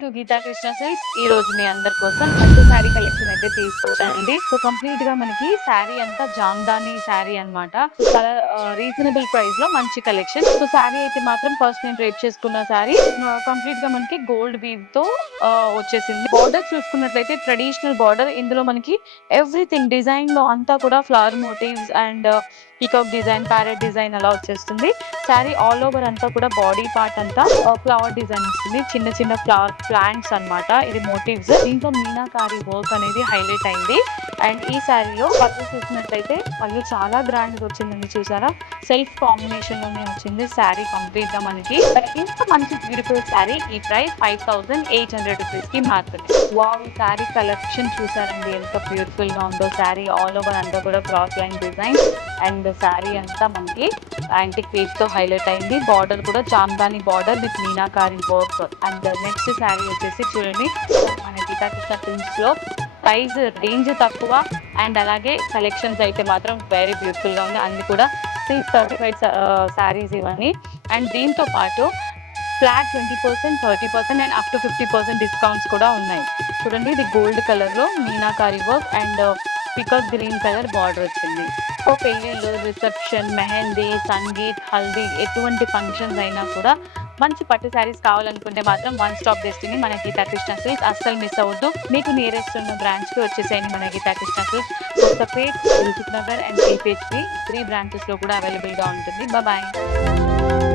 To Gita Krishna silks ఈ రోజు మీ అందరి కోసం పట్టు శారీ కలెక్షన్ అయితే తీసుకొచ్చానండి. సో కంప్లీట్ గా మనకి శారీ అంతా జామ్దాని శారీ అన్నమాట. చాలా రీజనబుల్ ప్రైస్ లో మంచి కలెక్షన్. సో శారీ అయితే మాత్రం ఫస్ట్ నేను రేట్ చేసుకున్న శారీ కంప్లీట్ గా మనకి గోల్డ్ వీవ్ తో వచ్చేసింది. బార్డర్ చూసుకున్నట్లయితే ట్రెడిషనల్ బార్డర్, ఇందులో మనకి ఎవ్రీథింగ్ డిజైన్ లో అంతా కూడా flower motives and peacock design, parrot design అలా వచ్చేస్తుంది. శారీ ఆల్ ఓవర్ అంతా కూడా బాడీ పార్ట్ అంతా ఫ్లవర్ డిజైన్ వస్తుంది. చిన్న చిన్న ఫ్లవర్ ప్లాంట్స్ అన్నమాట. ఇది మోటివ్స్. దీంతో మీనాకారి వర్క్ అనేది హైలైట్ అయింది. అండ్ ఈ శారీలో పళ్ళు చూసినట్లయితే పళ్ళు చాలా గ్రాండ్ గా వచ్చిందండి. చూసారా, సెల్ఫ్ కాంబినేషన్ లోనే వచ్చింది శారీ కంప్లీట్ గా మనకి. ఇంత మంచి బ్యూటిఫుల్ శారీ ఈ ప్రైస్ 5800 రూపీస్ కి మాత్రమే. వావ్, శారీ కలెక్షన్ చూసారండి ఎంత బ్యూటిఫుల్ గా ఉందో. శారీ ఆల్ ఓవర్ అంతా కూడా cross line design and saree అంతా మనకి యాంటిక్ పీస్ తో హైలైట్ అయింది. బార్డర్ కూడా Chandni border with meenakari work. And next saree వచ్చేసి చూడండి, మన గీతా కృష్ణ సిల్క్స్ లో ప్రైస్ రేంజ్ తక్కువ అండ్ అలాగే కలెక్షన్స్ అయితే మాత్రం వెరీ బ్యూటిఫుల్ గా ఉంది. అన్ని కూడా 635 శారీస్ ఇవన్నీ. అండ్ దీంతో పాటు flat 20%, 30% and up to 50% discounts కూడా ఉన్నాయి. చూడండి, ఇది గోల్డ్ కలర్ లో meenakari work and peacock green colour border వచ్చింది. సో పెళ్ళిళ్ళు, రిసెప్షన్, మెహందీ, సంగీత్, హల్దీ ఎటువంటి ఫంక్షన్స్ అయినా కూడా మంచి పట్టు శారీస్ కావాలనుకుంటే మాత్రం వన్ స్టాప్ డెస్టినీ మన గీతా కృష్ణ సిల్క్స్. అస్సలు మిస్ అవ్వద్దు. మీకు నియరెస్ట్ ఉన్న బ్రాంచ్ కి వచ్చేసేయండి. మన Geetha Krishna silks Kothapet, Dilsukhnagar and KPHP 3 branches లో కూడా అవైలబుల్ గా ఉంటుంది. బాయ్.